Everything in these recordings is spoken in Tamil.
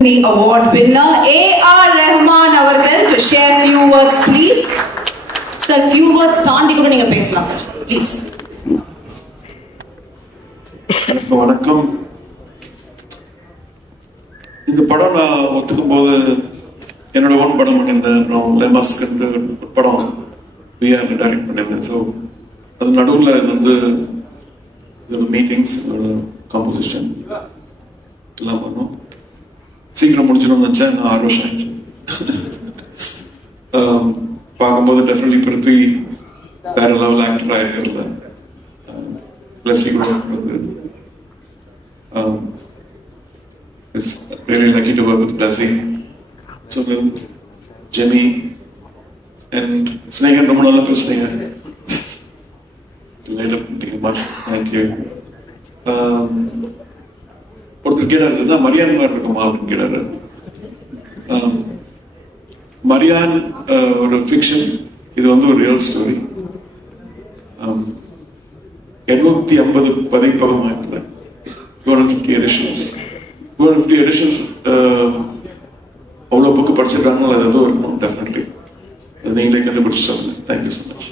Award winner A.R. Rahman avargal to share few words please. Sir, few words தாண்டி கூட நீங்க பேசலாம் sir, please. வணக்கம். இந்த படம் நான் ஒத்துக்கும் போது என்னோட ஓன் படம் பண்ணியிருந்தேன். அப்புறம் லெமாஸ்க்கு படம் விஆர் டைரக்ட் பண்ணியிருந்தேன். ஸோ அது நடுவில் வந்து இதோட மீட்டிங்ஸ், இதோட காம்போசிஷன் எல்லாம் பண்ணோம். சீக்கிரம் முடிச்சிடணும்னு நினச்சேன். நான் 6 வருஷம் ஆயிடுச்சு. பார்க்கும்போது டெஃபினெட்லி பிருத்வி வேற லெவல் ஆக்டர் ஆகிருக்கல. பிளஸி கூட is really lucky to work with Blessing. So then Jenny and Sneha ரொம்ப நல்லா பேசுனீங்க. Later, much thank you. ஒருத்தர் கேட்டாரு மரியான் மாதிரி இருக்குமா அப்படின்னு கேட்டாரு. மரியான் ஒரு ஃபிக்ஷன், இது வந்து ஒரு ரியல் ஸ்டோரி. 850 பதிப்பகம் இருக்குல்ல, 250 editions. 250 editions அவ்வளோ புக்கு படிச்சிருக்காங்களோ அது எதுவும் இருக்கணும் டெஃபினெட்லி. அது நீங்களே கண்டுபிடிச்சு சொல்லுங்க. Thank you so much.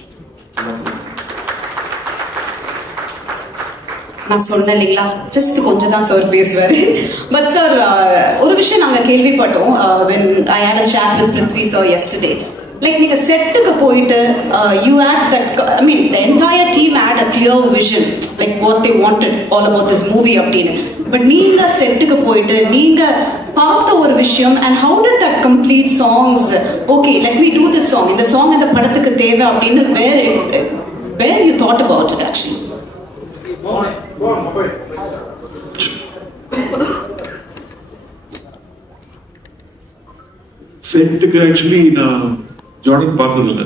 நான் சொன்னேன் இல்லைங்களா, ஜஸ்ட் கொஞ்சம் தான் சார் பேசுவாரு. பட் சார், ஒரு விஷயம் நாங்க கேள்விப்பட்டோம். when I had a chat with Prithvi sir yesterday, like நீங்க செட்டுக்கு போயிட்டு you had that, I mean the entire team had a clear vision like what they wanted all about this movie அப்படின்னு. பட் நீங்க செட்டுக்கு போயிட்டு நீங்க பார்த்த ஒரு விஷயம், and how did that complete songs, okay let me do this song, இந்த song இந்த படத்துக்கு தேவை அப்படின்னு where you thought about it actually? செட்டுக்கு ஆக்சுவலி நான் ஜார்டன் பார்த்ததில்ல.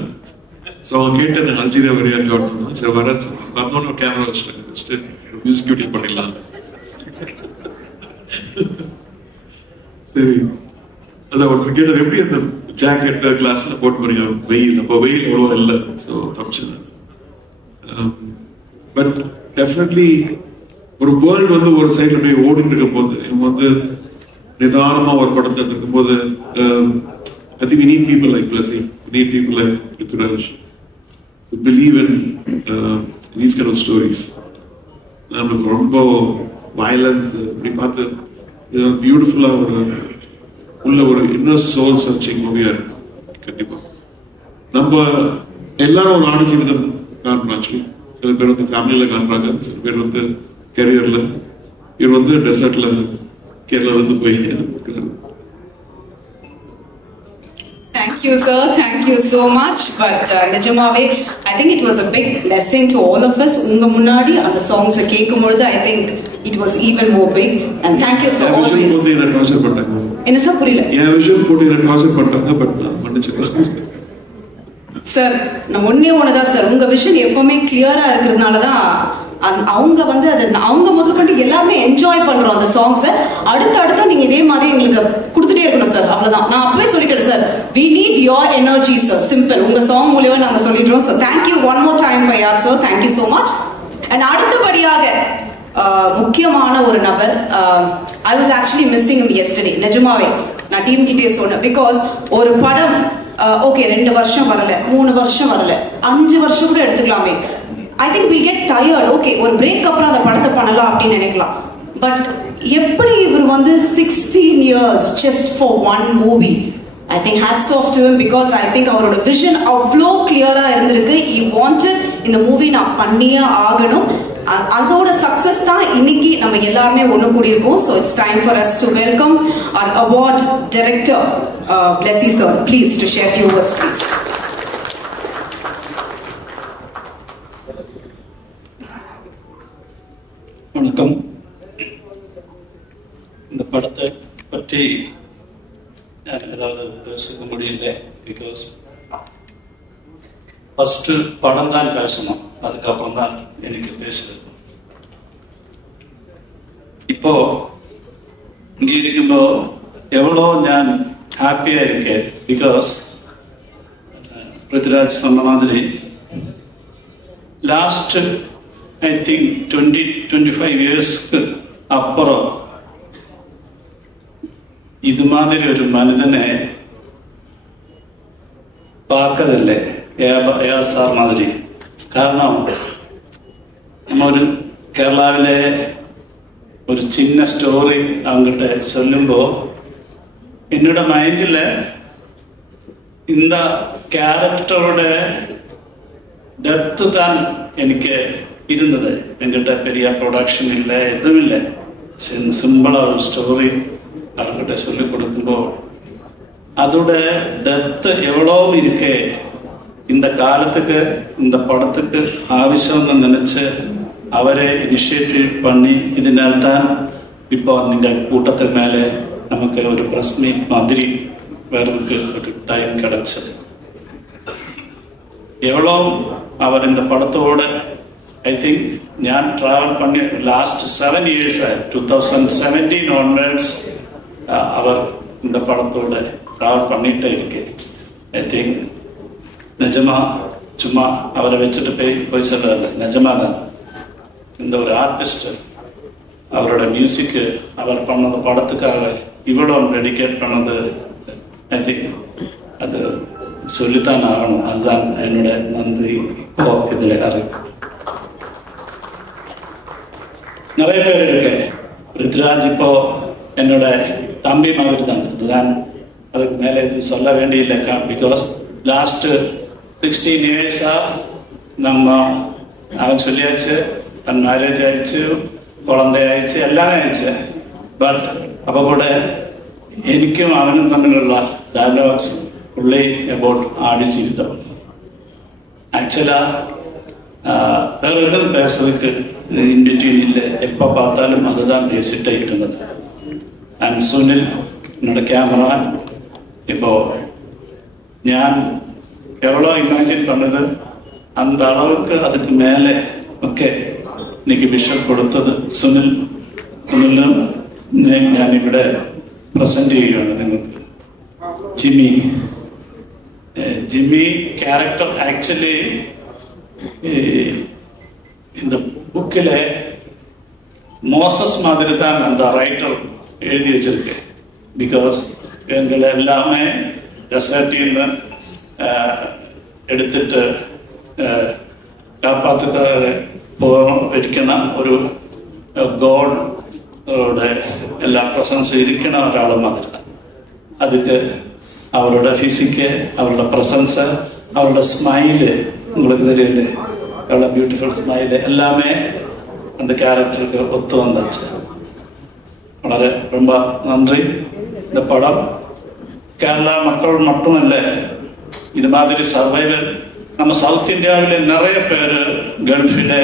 ஸோ அவன் கேட்டது அல்ஜீரியா வரையா ஜார்டன் தான். சரி வர வரணும்னு கேமரா வச்சுட்டு மியூசிக் டியூட்டி பண்ணிடலாம். சரி, அது அவருக்கு கேட்டது எப்படி அந்த ஜாக்கெட் கிளாஸ்ல போட்டு போறீங்க, வெயில் அப்போ வெயில் எவ்வளோ இல்லை. ஸோ தப்பிச்சு. பட் டெஃபினெட்லி ஒரு வேர்ல்டு வந்து ஒரு சைட்ல அப்படியே ஓடிட்டு இருக்கும் போது, இவங்க வந்து நிதானமா ஒரு படத்தை எடுத்துக்கும் போது, I think we need people like Blessing, we need people like Prithviraj to believe in these kind of stories. நம்மளுக்கு ரொம்ப வயலன்ஸ் அப்படி பார்த்து பியூட்டிஃபுல்லா உள்ள ஒரு இன்னர் சோல் சர்ச்சிங் மூவியா இருக்கு. கண்டிப்பா நம்ம எல்லாரும் ஒரு நாடு விதம் காண்றோம். ஆக்சுவலி சில பேர் வந்து ஃபேமிலியில காண்றாங்க, சில பேர் வந்து கரியர்ல, இவர் வந்து டெசர்ட்ல கேரளா வந்து போய் இருக்கிறாரு. Thank you sir, thank you so much. But நிஜமாவே I think it was a big blessing to all of us. உங்க முன்னாடி அந்த songs கேட்கும்போது I think it was even more big, and thank you so always. Vision போட்டு என்ன டார்ச்சர் பண்ணாங்க. என்ன சார் புரியல? என் விஷன் போட்டு என்ன டார்ச்சர் பண்ணாங்க. பட் நான் மன்னிச்சிடுறேன் சார். நான் ஒண்ணுதான் சார், உங்க விஷன் எப்பவுமே கிளியரா இருக்கிறதுனால தான் அவங்க வந்து அதை அவங்க முதற்கொண்டு எல்லாமே என்ஜாய் பண்றோம் அந்த சாங்ஸை. அடுத்து நீங்க இதே மாதிரி எங்களுக்கு கொடுத்துட்டே இருக்கணும் சார். அவ்வளவுதான், நான் அப்பவே சொல்லிட்டேன் sir. we need your energy sir, simple. உங்க சாங் மூலமா நாங்க சொல்லிடுறோம் sir. thank you one more time for your sir, thank you so much. and அடுத்தபடியாக முக்கியமான ஒரு நபர், I was actually missing him yesterday. நிஜமாவே நான் டீம் கிட்டே சொன்னேன். பிகாஸ் ஒரு படம் ஓகே 2 வருஷம் வரல, 3 வருஷம் வரல, 5 வருஷம் கூட எடுத்துக்கலாமே. I think we'll get tired. Okay, ஒரு பிரேக் அப்புறம் அந்த படத்தை பண்ணலாம் அப்படின்னு நினைக்கலாம். பட் எப்படி இவர் வந்து 16 years just for one movie, I think hats off to him, because I think அவரோட விஷன் அவ்வளோ கிளியரா இருந்திருக்கு. he wanted இந்த மூவி நான் பண்ணியே ஆகணும். அதோட சக்சஸ் தான் இன்னைக்கு நம்ம எல்லாருமே ஒண்ணு கூடி இருக்கோம். So it's time for us to welcome our award director Blessing sir, please to share few words please. வணக்கம். இந்த படத்தை பற்றி ஏதாவது பேச முடியல. பிகாஸ் ஃபர்ஸ்ட் படம் தான் பேசணும், அதுக்கப்புறம் தான் எனக்கு பேசுறது. இப்போ இங்கே இருக்கும்போ எவ்வளோ நான் ஹாப்பியாக இருக்கேன். பிகாஸ் பிருத்விராஜ் சொன்ன மாதிரி லாஸ்ட் I think 20-25 years அப்புறம் இது மாதிரி ஒரு மனிதனை பார்க்கதில்லை AR சார் மாதிரி. കാരണം நம்ம ஒரு കേരളാവിലെ ஒரு சின்ன ஸ்டோரி அவங்ககிட்ட சொல்லும்போ என்னோட மைண்டில் இந்த கேரக்டரோட டெப்த்து தான் எனக்கு இருந்தது. என்கிட்ட பெரிய ப்ரொடக்ஷன் இல்லை, எதுவும் இல்லை. சிம்பிளாக ஒரு ஸ்டோரி அவர்கிட்ட சொல்லிக் கொடுக்கும்போ அதோட டெப்த்து எவ்வளோ இருக்கு. இந்த காலத்துக்கு இந்த படத்துக்கு ஆവശ്யம்னு நினைச்சு அவரை இனிஷியேட்டிவ் பண்ணி இதனால்தான் இப்போ நீங்கள் கூட்டத்துக்கு மேலே நமக்கு ஒரு ப்ரெஸ் மீட் மாதிரி வரதுக்கு ஒரு டைம் கிடைச்சது. எவ்வளோ அவர் இந்த படத்தோட ஐ திங்க் ഞാൻ ട്രാവൽ பண்ணி லாஸ்ட் 7 years 2017 onwards அவர் இந்த படத்தோட ட்ராவல் பண்ணிட்டே இருக்கு. ஐ திங்க் நிஜமா சும்மா அவரை வச்சுட்டு போய் சொல்லல, நிஜமா தான் இந்த ஒரு ஆர்டிஸ்ட் அவரோட மியூசிக்கு அவர் பண்ணது படத்துக்காக இவ்வளோ டெடிகேட் பண்ணது ஐ திங்க் அது சொல்லித்தான் ஆகணும். அதுதான் என்னோட நன்றி. இதில் நிறைய பேர் இருக்கு. ருத்ராஜ் இப்போ என்னோட தம்பி மாதிரி தான். அதுதான், அதுக்கு மேலே எதுவும் சொல்ல வேண்டியில்லை. பிகாஸ் லாஸ்ட் 16 years நம்ம அவன் சொல்லியாச்சு, தன் மேரேஜ் ஆயிடுச்சு, குழந்தை ஆயிடுச்சு, எல்லாமே ஆயிடுச்சு. பட் அப்போ கூட എനിക്കും അവനും തമ്മിലുള്ള ഡയലോഗ്സ് ഉള്ളി അബൌട്ട് ആട് ജീവിതം. ആക്ച്വലാ வேற எதுவும் பேசுறதுக்கு இன்பிட்வீன் இல்லை. எப்போ பார்த்தாலும் அதுதான் பேசிட்டே இருந்தது. அண்ட் சுனில் என்னோட கேமரா இப்போ ഞാൻ எவ்வளோ இமேஜின் பண்ணது அந்த அளவுக்கு அதுக்கு மேலே ഒക്കെ എനിക്ക് விஷன் കൊടുത്തത് സുനിലും ഞാനിവിടെ പ്രസന്റ് ചെയ്യുകയാണ് നിങ്ങൾക്ക്. ജിമ്മി ക്യാരക്ടർ ആക്ച്വലി இந்த புக்கில் மோசஸ் மாதிரி தான் அந்த ரைட்டர் எழுதி வச்சிருக்கேன். பிகாஸ் எங்களை எல்லாமே எஸ்ஆர்டின்னு എടുത്തിട്ട് കാപ്പാത്തുകാരെ ഇരിക്കണ ഒരു ഗോഡ് എല്ലാ പ്രസൻസ് ഇരിക്കണ ഒരാൾ മാത്രം. அதுக்கு அவரோட ஃபிசிக்கு, அவரோட ப்ரெசன்ஸு, அவரோட ஸ்மைலு, உங்களுக்கு தெரியல எவ்வளோ பியூட்டிஃபுல் ஸ்மைலு, எல்லாமே அந்த கேரக்டருக்கு ஒத்து வந்தாச்சு. വളരെ ரொம்ப நன்றி. இந்த படம் கேரளா மக்கள் மட்டுமல்ல, இது மாதிரி சர்வைவல் நம்ம சவுத் இந்தியாவிலே நிறைய பேர் கல்ஃபிலே,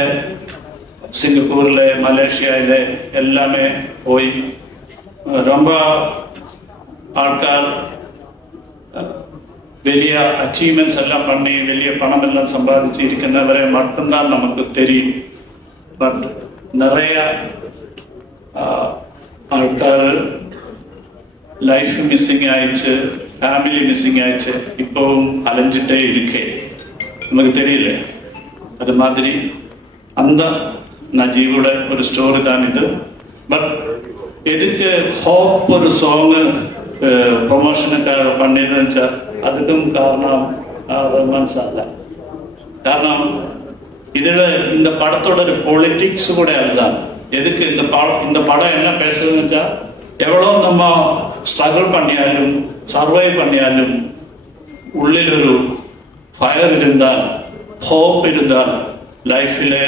சிங்கப்பூரில், மலேசியாவில் எல்லாமே போய் ரொம்ப ஆட்கள் വലിയ അച്ചീവ്മെന്റ്സ് എല്ലാം பண்ணி വലിയ പണമെല്ലാം സമ്പാദിച്ച് ഇരിക്കുന്നവരെ மட்டும்தான் നമുക്ക് தெரியும். பட் நிறைய ആൾക്കാർ ലൈഫ് മിസ്സിങ് ആയിച്ച്, ഫാമിലി മിസ്സിങ് ആയിച്ച് இப்பவும் அலைஞ்சிட்டே இருக்கே, நமக்கு தெரியல. அது மாதிரி அந்த நஜீவோட ஒரு ஸ்டோரி தான் இது. பட் எதுக்கு ஹோப் ஒரு சாங் ப்ரொமோஷனுக்காக பண்ணியதுன்னு வச்சா அதுக்கும் காரணம் ரஹ்மான் சார் தான். காரணம் இதுல இந்த படத்தோட ஒரு பொலிட்டிக்ஸ் கூட அதுதான். எதுக்கு இந்த படம் என்ன பேசுறதுன்னு வச்சா, எவ்வளோ நம்ம ஸ்ட்ரகிள் பண்ணியாலும் சர்வை பண்ணியாலும் ഉള്ളിൽ ഒരു ഫയർ ഇരുന്നാൽ, ഹോപ്പ് ഇരുന്നാൽ ലൈഫിലെ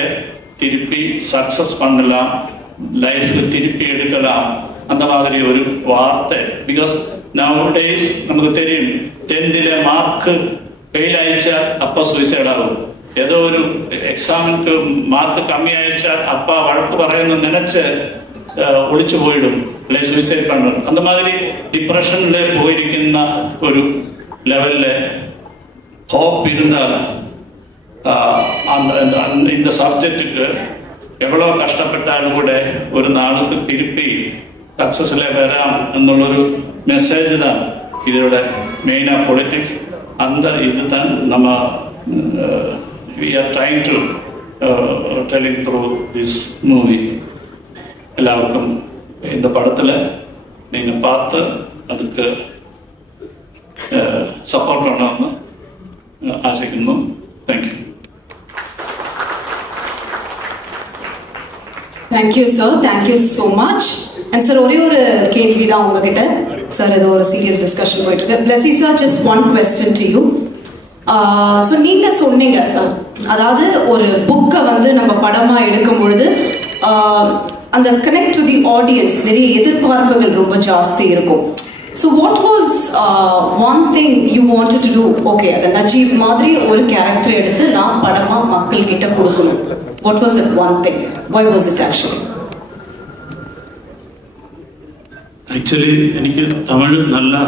തിരുപ്പി സക്സസ് பண்ணலாம், லைஃப் திருப்பி எடுக்கலாம். அந்த மாதிரி ஒரு வார்த்தை. பிகாஸ் nowadays நமக்கு தெரியும், 10th മാർക്ക് ഫെയിൽ അയച്ചാൽ அப்பா സൂയിസൈഡ് ആവും. ഏതോ ഒരു എക്സാമിന് മാർക്ക് കമ്മി അയച്ചാൽ அப்பா വഴക്ക് പറയുന്നു നിനച്ച് ഒളിച്ചു പോയിടും, അല്ലെ സൂയിസൈഡ് പണ്ടും. அந்த மாதிரி டிப்ரெஷன்ல போയിരിക്കുന്ന ഒരു ലെവലില് ஹோப் இருந்தால் இந்த சப்ஜெக்டுக்கு எவ்வளோ கஷ்டப்பட்டாலும் கூட ஒரு நாளுக்கு திருப்பி சக்சஸ்ல வராம் എന്നുള്ളൊരു മെസ്സേജ് தான் இதோட மெயினா பொலிட்டிக்ஸ். அந்த இதுதான் நம்ம we are trying to telling through this movie. எல்லாருக்கும் இந்த படத்துல நீங்க பார்த்து அதுக்கு சப்போர்ட் பண்ணணும்னு ஆசைக்கணும். Thank you. Thank you sir, thank you so much. And sir, ஒரே ஒரு கேள்வி தான் உங்ககிட்ட. சார், இது ஒரு சீரியஸ் டிஸ்கஷன் போயிட்டு இருக்கு. Blessy sir, just one question to you. So நீங்க சொன்னீங்க, அதாவது ஒரு புக்கை வந்து நம்ம படமா எடுக்கும் பொழுது அந்த கனெக்ட் டு தி ஆடியன்ஸ் நிறைய எதிர்பார்ப்புகள் ரொம்ப ஜாஸ்தி இருக்கும். So what was one thing you wanted to do? Okay, அந்த நஜீப் மாதிரி ஒரு கேரக்டர் எடுத்து நான் படமா மக்கள் கிட்ட கொடுக்கணும். What was it one thing? Why was it actually? Actually எனக்கு தமிழ் நல்லா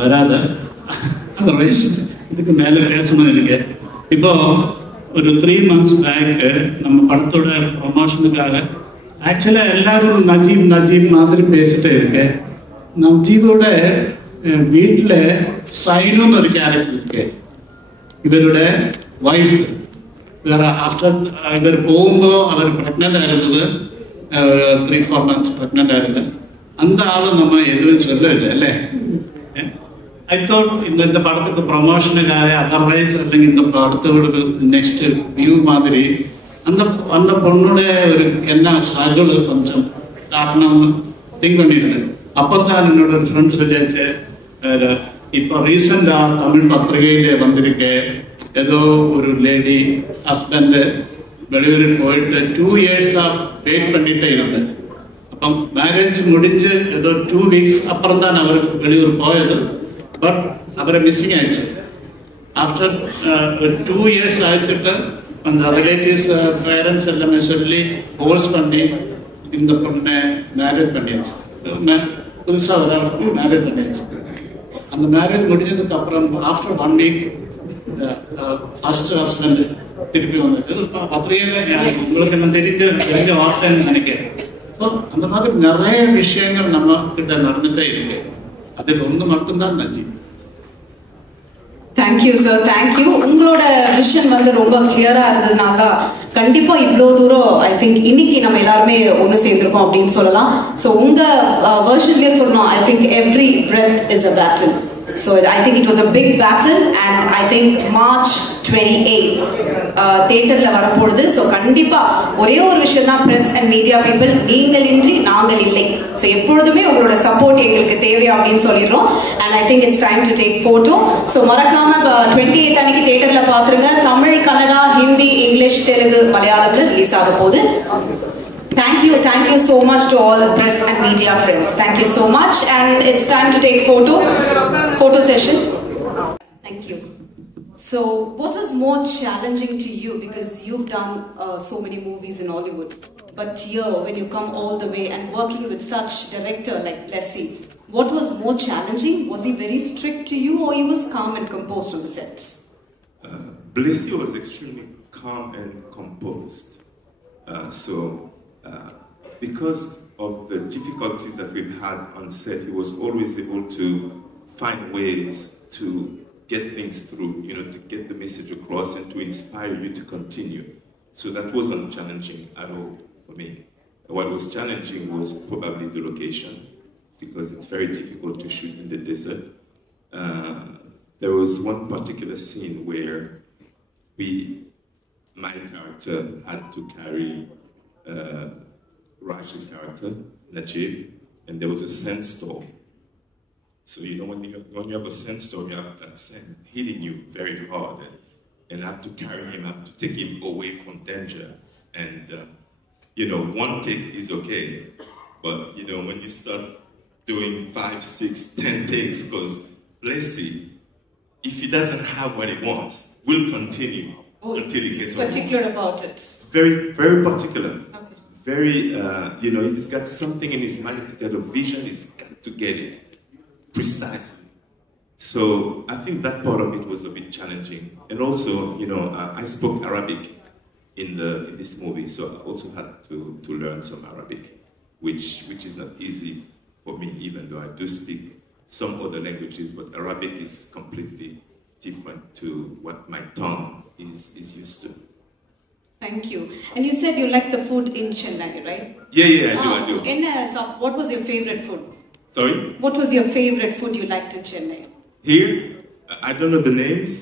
வராத, அதர்வைஸ் இதுக்கு மேலே பேசணும் இருக்கு. இப்போ ஒரு 3 months பேக் நம்ம படத்தோட ப்ரொமோஷனுக்காக ஆக்சுவலாக எல்லாரும் நஜீப் நஜீப் மாதிரி பேசிட்டே இருக்கு. நஜீபோட வீட்டில் சைனுன்னு ஒரு கேரக்டர் இருக்கு, இவரோட ஒய்ஃப். வேற ஆஃப்டர் இவர் போகும்போது அவர் ப்ரெக்னென்ட் ஆயிருந்தது, 3-4 months ப்ரெக்னென்ட் ஆயிருந்தது. அந்த ஆளும் நம்ம எதுவும் சொல்லலை இல்லை. ஐ தாட் இந்த படத்துக்கு ப்ரொமோஷனுக்காக, அதர்வைஸ் അല്ലെങ്കിൽ இந்த படத்தோட நெக்ஸ்ட் வியூ மாதிரி அந்த பொண்ணோட ஒரு என்ன ஸ்ட்ரகிள் கொஞ்சம் காட்டணும்னு திங்க் பண்ணிட்டு அப்போதான் என்னோட ஒரு ஃப்ரெண்ட் சொல்லியாச்சு, இப்போ ரீசெண்டாக தமிழ் பத்திரிகையில வந்திருக்கு, ஏதோ ஒரு லேடி ஹஸ்பண்ட் வெளியூருக்கு போயிட்டு 2 years வெயிட் பண்ணிட்டே இருந்தேன். അപ്പം മാരേജ് முடிஞ்சு ஏதோ 2 weeks அப்புறம் தான் அவர் வெளியூர் போയത്. பட் அவரை மிஸ்ஸிங் ஆயிடுச்சு. ஆஃப்டர் 2 years ஆயிடுச்சுட்டு அந்த ரிலேட்டிவ்ஸ் பேரண்ட்ஸ் எல்லாமே சொல்லி ஃபோர்ஸ் பண்ணி இந்த பொண்ணை மேரேஜ் பண்ணியாச்சு. புதுசாக வர மேரேஜ் பண்ணியாச்சு. அந்த மேரேஜ் முடிஞ்சதுக்கு அப்புறம் ஆஃப்டர் 1 week ஃபர்ஸ்ட் ஹஸ்பண்ட் திருப்பி வந்தது. பத்திரிகையில உங்களுக்கு நான் தெரிஞ்ச வார்த்தைன்னு நினைக்கிறேன். ஸோ அந்த மாதிரி நிறைய விஷயங்கள் நம்ம கிட்ட நடந்துட்டே இருக்கு. அதில் ஒன்று மட்டும்தான் நஜீப். Thank you sir, thank you. உங்களோட விஷன் வந்து ரொம்ப கிளியரா இருந்ததுனால தான் கண்டிப்பா இவ்வளோ தூரம் ஐ திங்க் இன்னைக்கு நம்ம எல்லாருமே ஒன்று சேர்ந்திருக்கோம் அப்படின்னு சொல்லலாம். ஸோ உங்க வெர்ஷன்லயே சொல்லணும், I think every breath is a battle. So I think it was a big battle, and I think March 28 தியேட்டர்ல வரப்போகுது. ஸோ கண்டிப்பா ஒரே ஒரு விஷயம் தான், பிரஸ் அண்ட் மீடியா பீப்புள், நீங்கள் இன்றி நாங்கள் இல்லை. ஸோ எப்பொழுதுமே உங்களோட சப்போர்ட் எங்களுக்கு தேவை அப்படின்னு சொல்லிடுறோம். And I think it's time to take photo. So மறக்காம 28 அன்னைக்கு தியேட்டர்ல பாத்துருங்க. தமிழ், கன்னடா, ஹிந்தி, இங்கிலீஷ், தெலுங்கு, மலையாளம்ல ரிலீஸ் ஆக போகுது. Thank you so much to all the press and media friends. Thank you so much, and it's time to take photo session. Thank you. So, what was more challenging to you, because you've done so many movies in Hollywood, but here when you come all the way and working with such director like Blessy, what was more challenging? Was he very strict to you, or he was calm and composed on the set? Blessy was extremely calm and composed. Because of the difficulties that we've had on set, he was always able to find ways to get things through, to get the message across and to inspire you to continue. So that wasn't challenging at all for me. What was challenging was probably the location, because it's very difficult to shoot in the desert. There was one particular scene where my character had to carry Raj's character, Najib, and there was a sandstorm. So when you have a sandstorm, you have that sand hitting you very hard, and I have to carry him, I have to take him away from danger. And one take is okay, but when you start doing 5, 6, 10 takes, because Blessy, if he doesn't have what he wants, will continue until he gets what he wants. Particular about it. Very, very particular. Okay. Very, if he's got something in his mind, if he's got a vision, he's got to get it precisely. So I think that part of it was a bit challenging. And also, I spoke Arabic in this movie, so I also had to learn some Arabic, which is not easy for me, even though I do speak some other languages, but Arabic is completely different to what my tongue is used to. Thank you. And you said you like the food in Chennai, right? Yeah, I do. What was your favorite food? Sorry? What was your favorite food you liked in Chennai? Here, I don't know the names,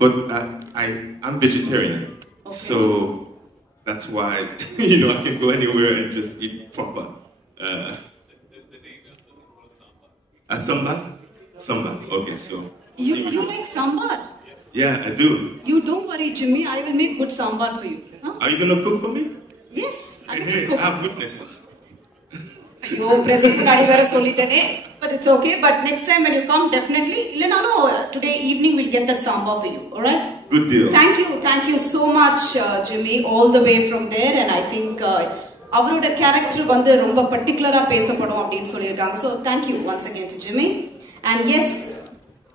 but I'm vegetarian. Okay. So that's why, I can go anywhere and just eat proper. Samba? Samba, okay, so. You like sambar? Yeah, I do. You don't worry, Jimmy. I will make good sambar for you. Huh? Are you going to cook for me? Yes, I will Hey, cook. I have witnesses. ஐயோ பிரசித் காடி வேற சொல்லிட்டேனே but it's okay but next time when you come definitely இல்லனாலும் today evening we'll get that sambar for you, all right? Good deal. Thank you so much Jimmy, all the way from there, and I think அவரோட கேரக்டர் வந்து ரொம்ப பர்టిక్యులரா பேசப்படும் அப்படினு சொல்லிருக்காங்க. So thank you once again to Jimmy. And yes,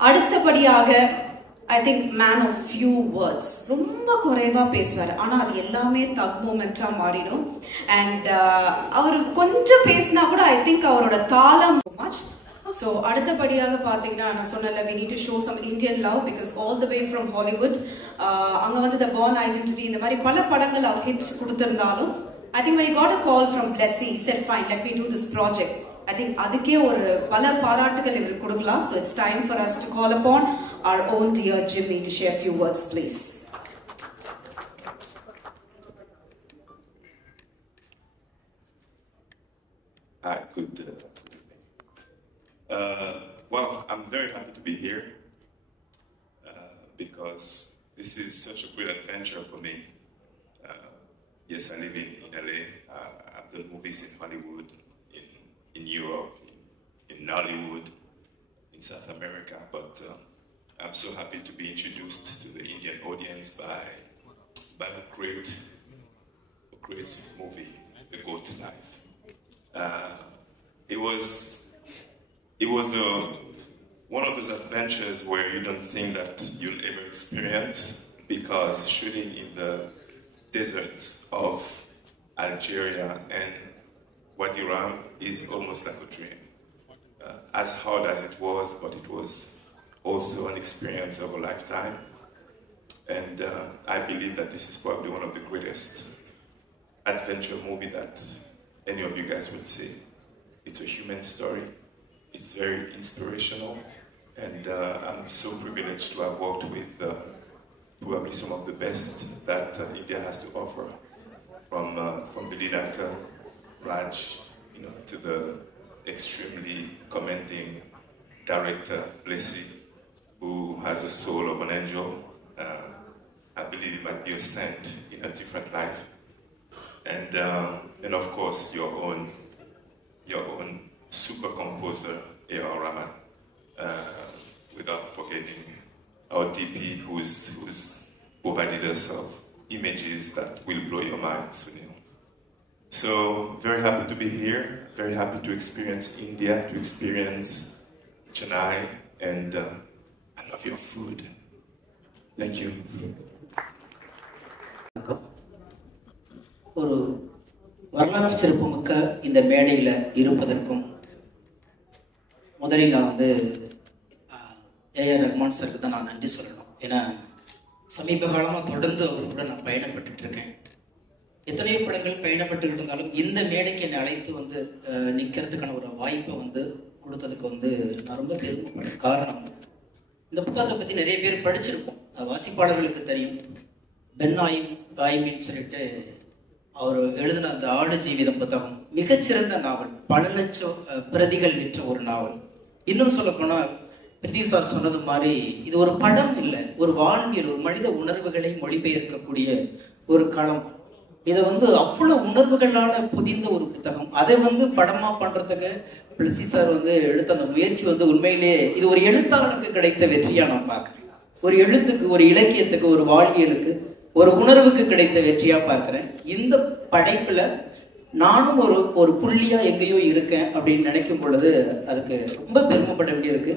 அடுத்தபடியாக I think man of few words, ரொம்ப குறைவா பேசுவார், ஆனா அது எல்லாமே தக் மூமெண்டா மாறிடும். அண்ட் அவர் கொஞ்சம் பேசினா கூட I think அவரோட தாளம் so much. So அடுத்தபடியாக பாத்தீங்கன்னா நான் சொன்னல we need to show some Indian love because all the way from Hollywood அங்க வந்து the Born Identity இந்த மாதிரி பல படங்கள் அவர் hit கொடுத்திருந்தாலும் I think when he got a call from Blessy, he said fine, let me do this project. I think அதுக்கே ஒரு பல பாராட்டுகள் இவருக்கு கொடுக்கலாம். So it's time for us to call upon our own dear Jimmy to share a few words, please. Hi, good. Well, I'm very happy to be here because this is such a great adventure for me. Yes, I live in LA. I've done movies in Hollywood, in Europe, in Nollywood, in South America, but I'm so happy to be introduced to the Indian audience by a great movie, The Goat Life. It was one of those adventures where you don't think that you'll ever experience, because shooting in the deserts of Algeria and Wadi Rum is almost like a dream. As hard as it was, but it was also an experience of a lifetime. And I believe that this is probably one of the greatest adventure movie that any of you guys would see. It's a human story. It's very inspirational. And I'm so privileged to have worked with probably some of the best that India has to offer. From the lead actor, Raj, to the extremely commending director, Blessy, who has the soul of an angel. I believe it might be a saint in a different life. And of course, your own super composer, A.R. Rahman, without forgetting our DP, who's provided us of images that will blow your mind, Sunil. So, very happy to be here, very happy to experience India, to experience Chennai, and I love your food. Thank you. ஒரு வரலாற்று சிறப்புமிக்க இந்த மேடையில் இருப்பதற்கும் முதலில் நான் வந்து ஏஆர் ரஹ்மான் சாருக்கு தான் நான் நன்றி சொல்லணும். ஏன்னா சமீப காலமாக தொடர்ந்து அவர் கூட நான் பயணப்பட்டு இருக்கேன். எத்தனையோ படங்கள் பயணப்பட்டு இருந்தாலும் இந்த மேடைக்கு என்னை அழைத்து வந்து நிற்கிறதுக்கான ஒரு வாய்ப்பை வந்து கொடுத்ததுக்கு வந்து நான் ரொம்ப பெருமைப்படுறேன். காரணம், இந்த புத்தகத்தை பற்றி நிறைய பேர் படிச்சிருப்போம், வாசிப்பாளர்களுக்கு தெரியும். பென்னாயும் ராய்மின்னு சொல்லிட்டு அவர் எழுதின அந்த ஆடு ஜீவிதம் புத்தகம் மிகச்சிறந்த நாவல், பல லட்சம் பிரதிகள் விற்ற ஒரு நாவல். இன்னும் சொல்ல போனால் பிரித்திவி சார் சொன்னது மாதிரி இது ஒரு படம் இல்லை, ஒரு வாழ்வியல், ஒரு மனித உணர்வுகளை மொழிபெயர்க்கக்கூடிய ஒரு களம். இதை வந்து அவ்வளவு உணர்வுகளால புதிந்த ஒரு புத்தகம். அதை வந்து படமா பண்றதுக்கு பிளஸி சார் வந்து எடுத்த அந்த முயற்சி வந்து உண்மையிலேயே இது ஒரு எழுத்தாளனுக்கு கிடைத்த வெற்றியா நான் பார்க்கிறேன். ஒரு எழுத்துக்கு, ஒரு இலக்கியத்துக்கு, ஒரு வாழ்வியலுக்கு, ஒரு உணர்வுக்கு கிடைத்த வெற்றியா பார்க்கிறேன். இந்த படைப்புல நானும் ஒரு புள்ளியா எங்கேயோ இருக்கேன் அப்படின்னு நினைக்கும் பொழுது அதுக்கு ரொம்ப பெருமைப்பட வேண்டியிருக்கு.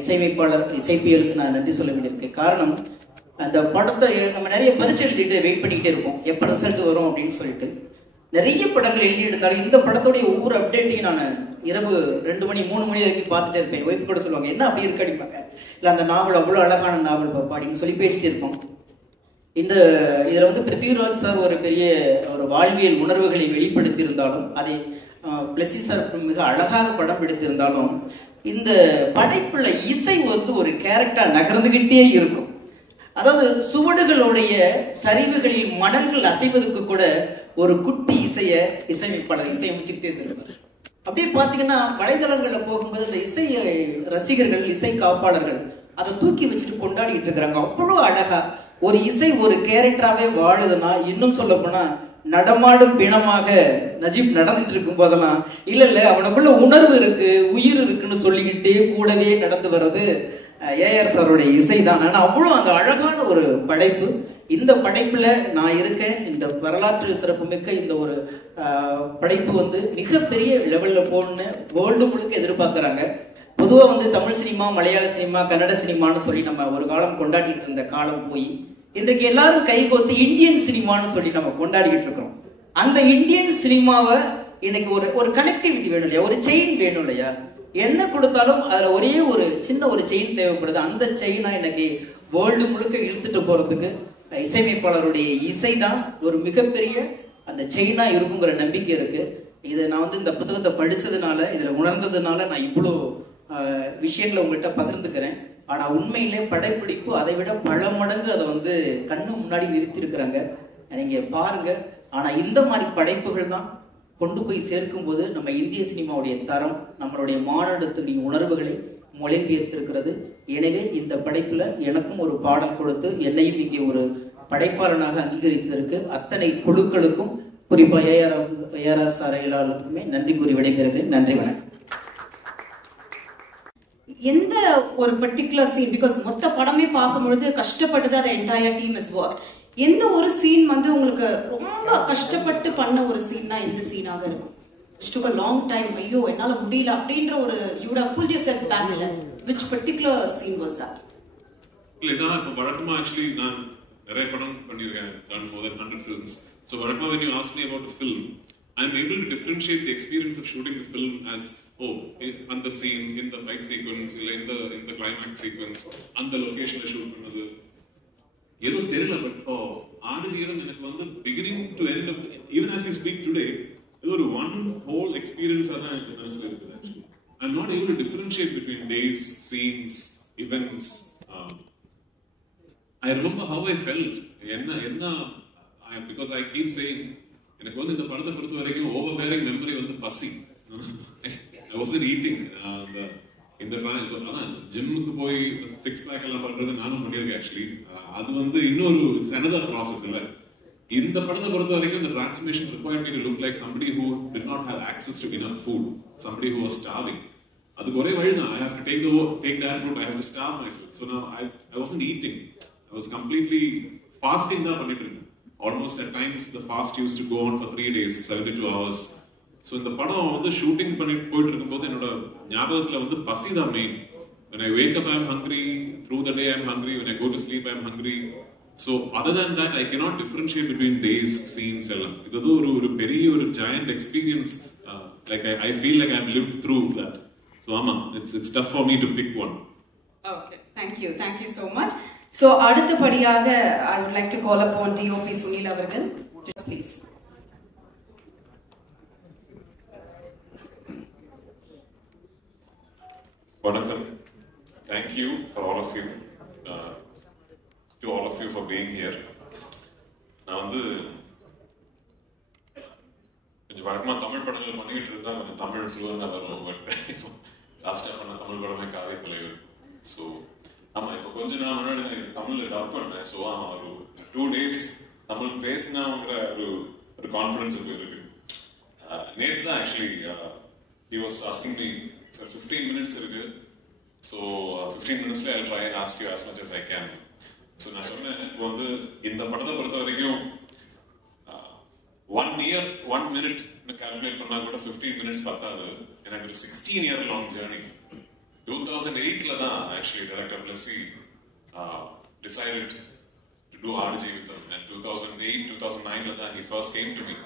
இசைப்பியலுக்கு நான் நன்றி சொல்ல வேண்டியிருக்கு. காரணம், அந்த படத்தை நம்ம நிறைய பரிச்சு எழுதிட்டு வெயிட் பண்ணிக்கிட்டே இருப்போம், எப்போ ரிசல்ட் வரும் அப்படின்னு சொல்லிட்டு. நிறைய படங்கள் எழுதி இருந்தாலும் இந்த படத்தோடைய ஒவ்வொரு அப்டேட்டையும் நான் இரவு 2 மணி 3 மணி வரைக்கும் பார்த்துட்டே இருப்பேன். ஒய்ஃப் கூட சொல்லுவாங்க, என்ன அப்படி இருக்கு அடிப்பாங்க, இல்லை அந்த நாவல் அவ்வளோ அழகான நாவல் பாப்பா அப்படின்னு சொல்லி பேசிட்டு இருப்போம். இதில் வந்து பிருத்திவிராஜ் சார் ஒரு பெரிய ஒரு வாழ்வியல் உணர்வுகளை வெளிப்படுத்தி இருந்தாலும் அதை பிளஸி சார் மிக அழகாக படம் பிடித்திருந்தாலும் இந்த படைப்புல இசை வந்து ஒரு கேரக்டரா நகர்ந்துகிட்டே இருக்கும். அதாவது சுவடுகளுடைய சரிவுகளில் மணல்கள் அசைவதற்கு கூட ஒரு குட்டி இசையமைப்பாளர் இசையமைச்சுக்கிட்டே இருந்திருப்பார். அப்படியே பாத்தீங்கன்னா வலைதளங்கள்ல போகும்போது இந்த இசை ரசிகர்கள், இசை காப்பாளர்கள் அதை தூக்கி வச்சுட்டு கொண்டாடிட்டு இருக்கிறாங்க. அவ்வளவு அழகா ஒரு இசை ஒரு கேரக்டராவே வாழுதுன்னா, இன்னும் சொல்ல போனா நடமாடும் பிணமாக நஜீப் நடந்துட்டு இருக்கும் போதெல்லாம் இல்ல அவனுக்குள்ள உணர்வு இருக்கு, உயிர் இருக்குன்னு சொல்லிக்கிட்டே கூடவே நடந்து வர்றது ஏஆர் சாருடைய இசை தான். ஆனா அவ்வளவு அந்த அழகான ஒரு படைப்பு. இந்த படைப்புல நான் இருக்கேன். இந்த வரலாற்று சிறப்புமிக்க இந்த ஒரு படைப்பு வந்து மிகப்பெரிய லெவல்ல போகணும்னு வேர்ல்டு முழுக்க எதிர்பார்க்கறாங்க. பொதுவா வந்து தமிழ் சினிமா, மலையாள சினிமா, கன்னட சினிமான்னு சொல்லி நம்ம ஒரு காலம் கொண்டாடிட்டு இருந்த காலம் போய் இன்றைக்கு எல்லாரும் கைகோத்து இந்தியன் சினிமான்னு சொல்லி நம்ம கொண்டாடிக்கிட்டு இருக்கிறோம். அந்த இந்தியன் சினிமாவை இன்னைக்கு ஒரு கனெக்டிவிட்டி வேணும் இல்லையா, ஒரு செயின் வேணும் இல்லையா. என்ன கொடுத்தாலும் அதுல ஒரே ஒரு சின்ன ஒரு செயின் தேவைப்படுது. அந்த செயினா இன்னைக்கு வேர்ல்டு முழுக்க இழுத்துட்டு போறதுக்கு இசையமைப்பாளருடைய இசை தான் ஒரு மிகப்பெரிய அந்த செயினா இருக்குங்கிற நம்பிக்கை இருக்கு. இதை நான் வந்து இந்த புத்தகத்தை படிச்சதுனால, இதுல உணர்ந்ததுனால நான் இவ்வளோ விஷயங்களை உங்கள்கிட்ட பகிர்ந்துக்கிறேன். ஆனா உண்மையிலே படைப்பிடிப்பு அதை விட பல மடங்கு அதை வந்து கண்ணு முன்னாடி நிறுத்தி இருக்கிறாங்க. நீங்க பாருங்க. ஆனா இந்த மாதிரி படைப்புகள் தான் கொண்டு போய் சேர்க்கும் போது நம்ம இந்திய சினிமாவுடைய தரம், நம்மளுடைய மாநிலத்தினுடைய உணர்வுகளை மொழிபெயர்த்திருக்கிறது. எனவே இந்த படைப்புல எனக்கும் ஒரு பாடல் கொடுத்து என்னையும் இங்கே ஒரு படைப்பாளனாக அங்கீகரித்ததற்கு அத்தனை குழுக்களுக்கும், குறிப்பா ஏஆர் சார் எல்லாருக்குமே நன்றி கூறி விடைபெறுகிறேன். நன்றி, வணக்கம். எந்த ஒரு பர்டிகுலர் சீன், பிகாஸ் மொத்த படமே பார்க்கும்பொழுது கஷ்டப்பட்டது அந்த என்டையர் டீம் இஸ் ஒர்க். எந்த ஒரு சீன் வந்து உங்களுக்கு ரொம்ப கஷ்டப்பட்டு பண்ண ஒரு சீன்னா எந்த சீனாக இருக்கும்? It took a long time. ஐயோ என்னால முடியல அப்படின்ற ஒரு you would have pulled yourself back. Which particular scene was that? இதான் இப்போ வழக்கமா ஆக்சுவலி நான் நிறைய படம் பண்ணியிருக்கேன், done more than 100 films. So வழக்கமா when you ask me about a film, I am able to differentiate the experience of shooting the film as on the scene, in the fight sequence, in the climax sequence, on the location shoot பண்ணது ஏதோ தெரியல. பட் ஆடுஜீரம் எனக்கு வந்து beginning to end of even as we speak today, இது ஒரு one whole experience தான் எனக்கு மனசுல இருக்குது. Actually I'm not able to differentiate between days, scenes, events. I remember how I felt. Because I keep saying எனக்கு வந்து இந்த படத்தை பொறுத்த வரைக்கும் ஓவர்பேரிங் மெமரி வந்து பசி. I wasn't eating. இந்த ஜிம்முக்கு போய் 6 பேக் எல்லாம் பண்றது நானும் பண்ணியிருக்கேன் ஆக்சுவலி. அது வந்து இன்னொரு another process இல்ல. இந்த படத்தை பொறுத்த வரைக்கும் the transformation required me to look like somebody who did not have access to enough food, somebody who was starving. அதுக்கு ஒரே வழி தான், I have to take that route, I have to starve myself. So now I wasn't eating. I was completely fasting தான் பண்ணிட்டு இருந்தேன். Almost at times the fast used to go on for 3 days, 72 hours. So இந்த படம் வந்து ஷூட்டிங் பண்ணிட்டு போயிட்டு இருக்கும்போது என்னோட ஞாபகத்துல வந்து பசி தான் main. When I wake up I am hungry, through the day I am hungry, when I go to sleep I am hungry. So other than that I cannot differentiate between days, scenes எல்லாம். இது ஒரு பெரிய ஒரு giant experience. Like I feel like I have lived through that. So ama it's tough for me to pick one. Okay, thank you so much. So அடுத்தபடியாக I would like to call upon DOP Sunil அவர்கள். Just please. Vanakkam. Thank you for all of you. To all of you for being here. நான் வந்து கொஞ்சம் வழக்கமாக தமிழ் படங்கள் பண்ணிக்கிட்டு இருந்தா கொஞ்சம் தமிழ் ஃப்ளூவெண்டாக வரும். பட் லாஸ்ட்டாக பண்ண தமிழ் படமே காவிய தலைவர். ஸோ ஆமாம், இப்போ கொஞ்ச நாள் முன்னாடி தமிழில் டப் பண்ணேன். ஸோ ஒரு 2 days தமிழ் பேசினாங்கிற ஒரு கான்ஃபிடன்ஸ் இருக்கு. நேற்று தான் actually he was asking me, sir 15 minutes இருக்கு. So 15 minutesல I'll try and ask you as much as I can. So நான் சொன்னேன், இப்போ வந்து இந்த படத்தை பொறுத்த வரைக்கும் 1 year 1 minute கால்குலேட் பண்ணா கூட 15 minutes பத்தாது. எனக்கு ஒரு 16 year long journey. 2008ல தான் actually director Blessy decided to do RG with him. And 2008-2009ல தான் he first came to me.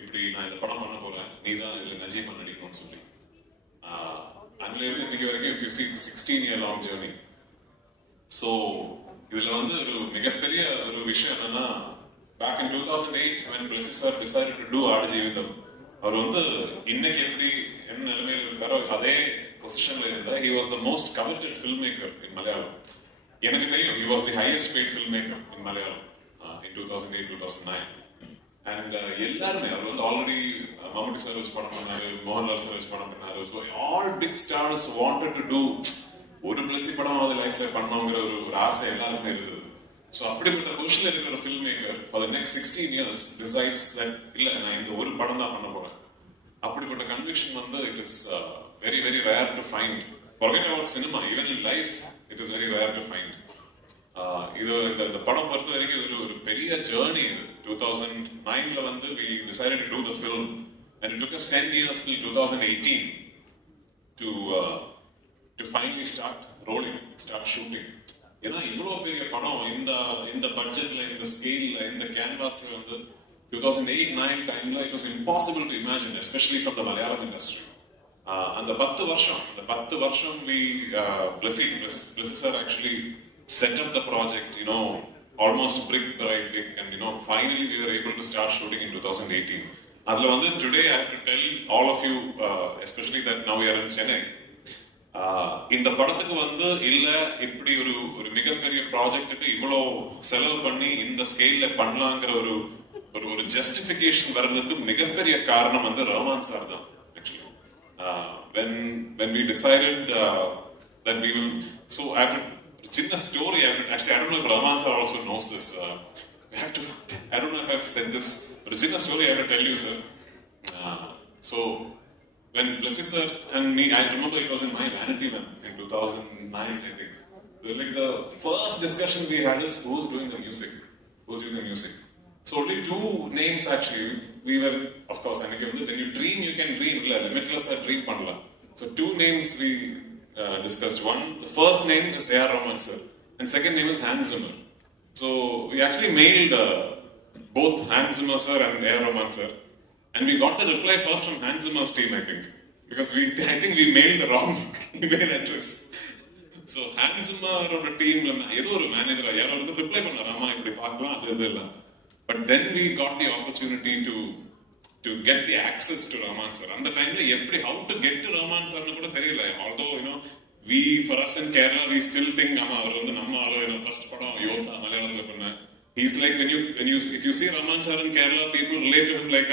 இப்படி நான் இந்த படம் பண்ண போறேன், நீ தான் இதில் நஜீப் நடிக்கணும்னு சொல்லி. அதுல இருந்து இன்னைக்கு வரைக்கும் if you see it's a 16 year long journey. So இதுல வந்து ஒரு மிகப்பெரிய ஒரு விஷயம் என்னன்னா, back in 2008 when Blessy sir decided to do RG with him, அவர் வந்து இன்னைக்கு எப்படி என்ன நிலைமையில் இருக்காரோ அதே பொசிஷன்ல இருந்தா he was the most coveted filmmaker in Malayalam. எனக்கு தெரியும் he was the highest paid filmmaker in Malayalam in 2008-2009. And எல்லாருமே அவர் வந்து ஆல்ரெடி மம்முட்டி சார் வச்சு படம் பண்ணாரு, மோகன்லால் சார் வச்சு படம் பண்ணாரு. So all big stars wanted to do ஒரு பிளஸி படமாவது லைஃப்ல பண்ணோங்கிற ஒரு ஆசை எல்லாருமே இருந்தது. ஸோ அப்படிப்பட்ட பொசிஷன்ல இருக்கிற ஒரு film maker for the next 16 years decides that இல்ல நான் இந்த ஒரு படம் தான் பண்ண போறேன். அப்படிப்பட்ட கன்விக்ஷன் வந்து it is very very rare to find. Forget about cinema, even in life it is very rare to find. இது இந்த படம் பொறுத்த வரைக்கும் இது ஒரு பெரிய ஜேர்னி. இது 2009ல வந்து we decided to do the film and it took us 10 years till 2018 to finally start rolling, start shooting. ஏன்னா இவ்வளவு பெரிய படம் இந்த பட்ஜெட்ல, இந்த ஸ்கேல்ல, இந்த கேன்வாஸ்ல வந்து 2008-9 டைம்ல it was impossible to imagine, especially from the Malayalam industry. அந்த 10 வருஷம் we Blessy sir actually set up the project, almost brick by brick, and finally we were able to start shooting in 2018. அதுல வந்து today I have to tell all of you, especially that now we are in Chennai, இந்த படத்துக்கு வந்து இல்ல இப்படி ஒரு மிகப்பெரிய ப்ராஜெக்ட்டுக்கு இவ்வளோ செலவு பண்ணி இந்த ஸ்கேல்ல பண்ணலாங்கிற ஒரு ஜஸ்டிபிகேஷன் வர்றதுக்கு மிகப்பெரிய காரணம் வந்து ரஹ்மான் சார் தான். Actually when we decided that we will, so after chinna story, actually I don't know if Rahman sir also knows this, I don't know if I've said this, but a chinna story I have to tell you, sir. So when Blessy sir and me, I remember it was in my vanity man in 2009, I think. It was like the first discussion we had is who's doing the music. So only two names actually. We were, of course, and again, when you dream, you can dream. Limitless or dream panla. So two names we discussed. One, the first name is A.R. Rahman sir, and second name is Hans Zimmer. So we actually mailed both Hans Zimmer sir and A.R. Rahman sir, and we got the reply first from Hans Zimmer's team, I think, because I think we mailed the wrong email address. So Hans Zimmer or a team, ஏதோ ஒரு மேனேஜரா யாரோ ஒருத்தர் ரிப்ளை பண்ணாராமா இப்படி பார்க்கலாம் அது இல்ல. But then we got the opportunity to get the access to Rahman sir. And the time how to get to Rahman sir nu kuda theriyala. Although we, for us in Kerala, we still think avaru vandu namma alu first padam Yotha Malayalam panna. He's like when you if you see Rahman sir in Kerala, people relate to him like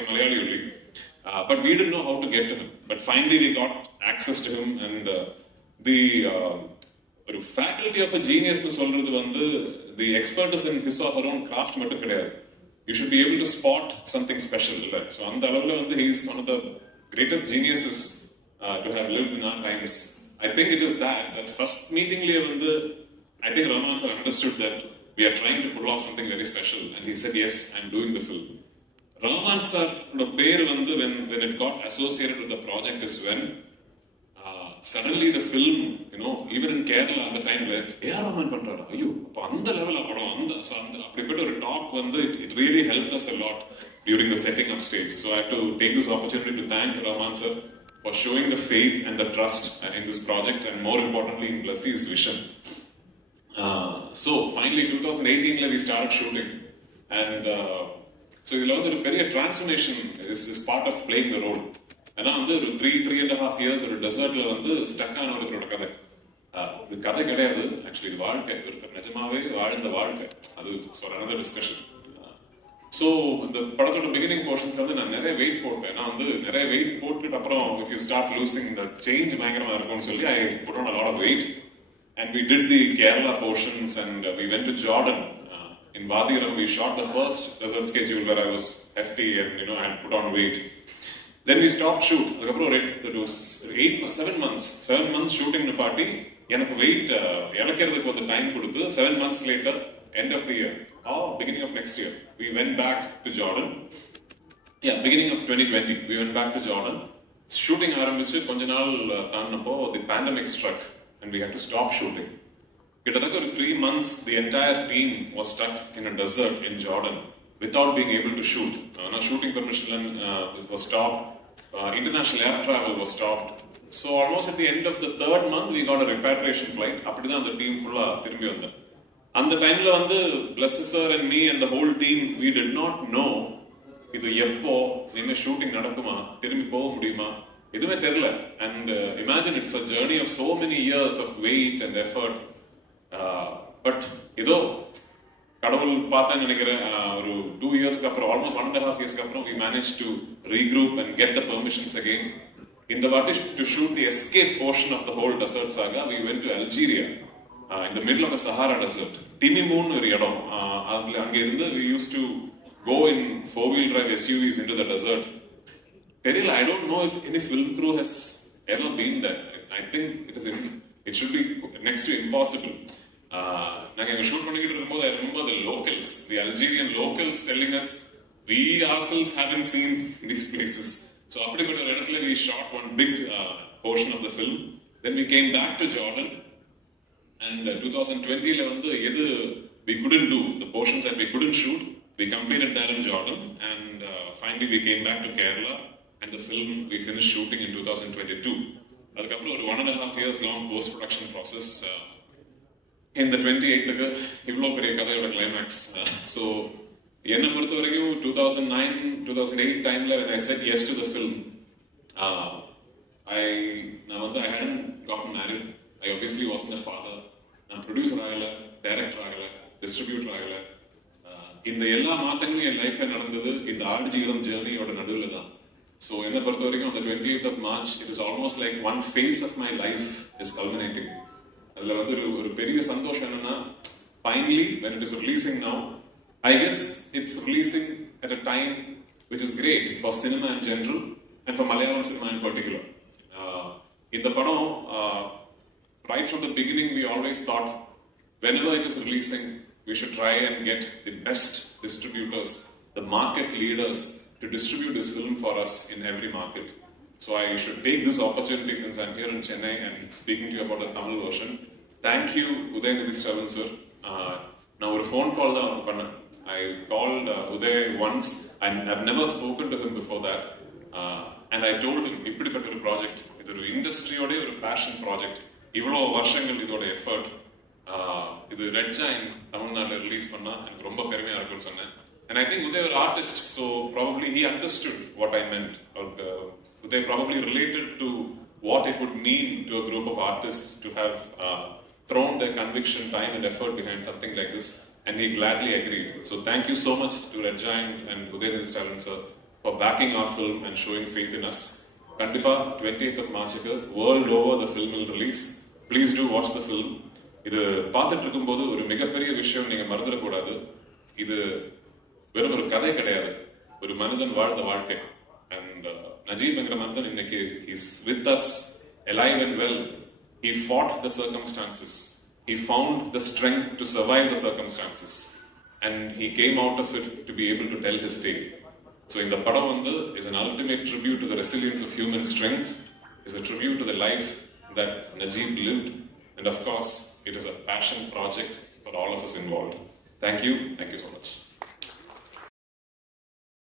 a Malayali only. But we didn't know how to get to him. But finally we got access to him, and the faculty of a genius nu solradhu vandu the expertise in his or her own craft mattum kediyadu. You should be able to spot something special. So on the level he is one of the greatest geniuses to have lived in our times. I think it is that first meeting I think Rahman sir understood that we are trying to pull off something very special, and he said yes, I'm doing the film. Rahman sir பேர் when it got associated with the project is when suddenly the film, even in Kerala at the time where A.R. Rahman பண்றாரு, ஐயோ அப்ப அந்த லெவல்ல படம் அப்படிப்பட்ட ஒரு talk it really helped us a lot during the setting up stage. So I have to take this opportunity to thank Rahman sir for showing the faith and the trust in this project, and more importantly in Blessy's vision. So finally 2018 we started shooting, and so இதுல ஒரு பெரிய transformation is part of playing the role. ஏன்னா ஒரு 3.5 years ஒரு டெசர்ட்ல ஸ்டக் ஆன ஒருத்தரோட கதை. இது கதை கிடையாது, ஆக்சுவலி இது வாழ்க்கை. ஒருத்தர் நிஜமாவே வாழ்ந்த வாழ்க்கை. அது ஃபார் அனதர் டிஸ்கஷன். ஸோ இந்த படத்தோட பிகினிங் போர்ஷன்ஸ்ல நான் நிறைய வெயிட் போட்டேன். நான் நிறைய வெயிட் போட்டுட்டு அப்புறம் if you start losing the change பயங்கரமா இருக்கும்னு சொல்லி I put on a lot of weight, and we did the Kerala portions, and we went to Jordan. In Vadiram we shot the first desert schedule where I was hefty and I had put on weight. Then we stopped shoot. It was 7 months shooting in a party. எனக்கு வெயிட் இறக்கிறதுக்கு வந்து டைம் கொடுத்து 7 months later, end of the year or beginning of next year, we went back to Jordan. Beginning of 2020 we went back to Jordan. Shooting ஆரம்பிச்சு கொஞ்ச நாள் தாண்டப்போ the pandemic struck and we had to stop shooting. கிட்டத்தட்ட ஒரு 3 months the entire team was stuck in a desert in Jordan without being able to shoot. Shooting permission was stopped. International air travel was stopped. So almost at the end of the 3rd month we got a repatriation flight. அப்படிதான் அந்த டீம் ஃபுல்லா திரும்பி வந்தோம். அந்த டைம்ல Blessy sir and me and the whole team, we did not know இது எப்போ இனிமே ஷூட்டிங் நடக்குமா, திரும்பி போக முடியுமா, எதுவுமே தெரியல. And imagine it's a journey of so many years of weight and effort. But ஏதோ கடவுள் பார்த்தா நினைக்கிறேன் ஒரு 2 இயர்ஸ்க்கு அப்புறம், ஆல்மோஸ்ட் 1.5 இயர்ஸ்க்கு அப்புறம் we managed to regroup and get the permissions again. In the வாட்டி to shoot the escape portion of the whole desert saga, we went to Algeria, in the middle of the Sahara desert. Timimoun ஒரு இடம், அங்க இருந்து we used to go in 4-wheel drive SUVs into the desert. தெரியல, I don't know if any film crew has ever been there. I think it should be next to impossible. நாங்க எங்க ஷூட் பண்ணிக்கிட்டு இருக்கும்போது I remember the locals, the Algerian locals telling us we ourselves haven't seen these places. So அப்படிப்பட்ட ஒரு இடத்துல we shot one big portion of the film. Then we came back to Jordan, and 2020ல வந்து எது we couldn't do, the portions that we couldn't shoot, we completed that in Jordan, and finally we came back to Kerala, and the film we finished shooting in 2022. அதுக்கப்புறம் ஒரு 1.5 years long post production process. In the 28th இவ்வளோ பெரிய கதையோட கிளைமேக்ஸ். ஸோ என்னை பொறுத்த வரைக்கும் 2009-2008 டைம்ல when I said yes to the film, நான் வந்து I hadn't gotten married. I obviously wasn't a father. நான் ப்ரொடியூசர் ஆகல, டைரக்டர் ஆகல, டிஸ்ட்ரிபியூட்டர் ஆகல. இந்த எல்லா மாற்றங்களும் என் லைஃப்ல நடந்தது இந்த ஆடுஜீவிதம் ஜேர்னியோட நடுவில் தான். ஸோ என்னை பொறுத்த வரைக்கும் அந்த 28th of March, it is almost like one phase of my life is culminating. அதுல வந்து ஒரு பெரிய சந்தோஷம் என்னன்னா, finally when it is releasing now, I guess it's releasing at a time which is great for cinema in general and for Malayalam cinema in particular. இந்த படம் right from the beginning we always thought whenever it is releasing we should try and get the best distributors, the market leaders to distribute this film for us in every market. So I should take this opportunity since I'm here in Chennai and speaking to you about the Tamil version. Thank you, Udayanidhi Sravan sir. Now a phone call da panna. I called Uday once and I've never spoken to him before that. And I told him, இப்படிப்பட்ட ஒரு ப்ராஜெக்ட், இது ஒரு இண்டஸ்ட்ரியோட ஒரு பேஷன் ப்ராஜெக்ட், இவ்வளோ வருஷங்கள் இதோட எஃபர்ட், இது ரெட் ஜாயிண்ட் தமிழ்நாட்டில் ரிலீஸ் பண்ணா எனக்கு ரொம்ப பெருமையா இருக்குன்னு சொன்னேன். And I think Uday was an artist, so probably he understood what I meant. Or Uday probably related to what it would mean to a group of artists to have thrown their conviction, time and effort behind something like this, and he gladly agreed. So thank you so much to Red Giant and Udayanidhi Sravan sir for backing our film and showing faith in us. Kandipa 28th of March world over the film will release. Please do watch the film. இது பார்த்துட்டு இருக்கும்போது ஒரு மிகப்பெரிய விஷயம் நீங்க மறந்துடக்கூடாது. இது வெறும் ஒரு கதை கிடையாது, ஒரு மனிதன் வாழ்ந்த வாழ்க்கை. And Najib என்கிற மனிதன் இன்னைக்கு he's with us, alive and well. He fought the circumstances. He found the strength to survive the circumstances, and he came out of it to be able to tell his tale. So in the padam vandu is an ultimate tribute to the resilience of human strength, is a tribute to the life that Najib lived, and of course it is a passion project for all of us involved. Thank you so much.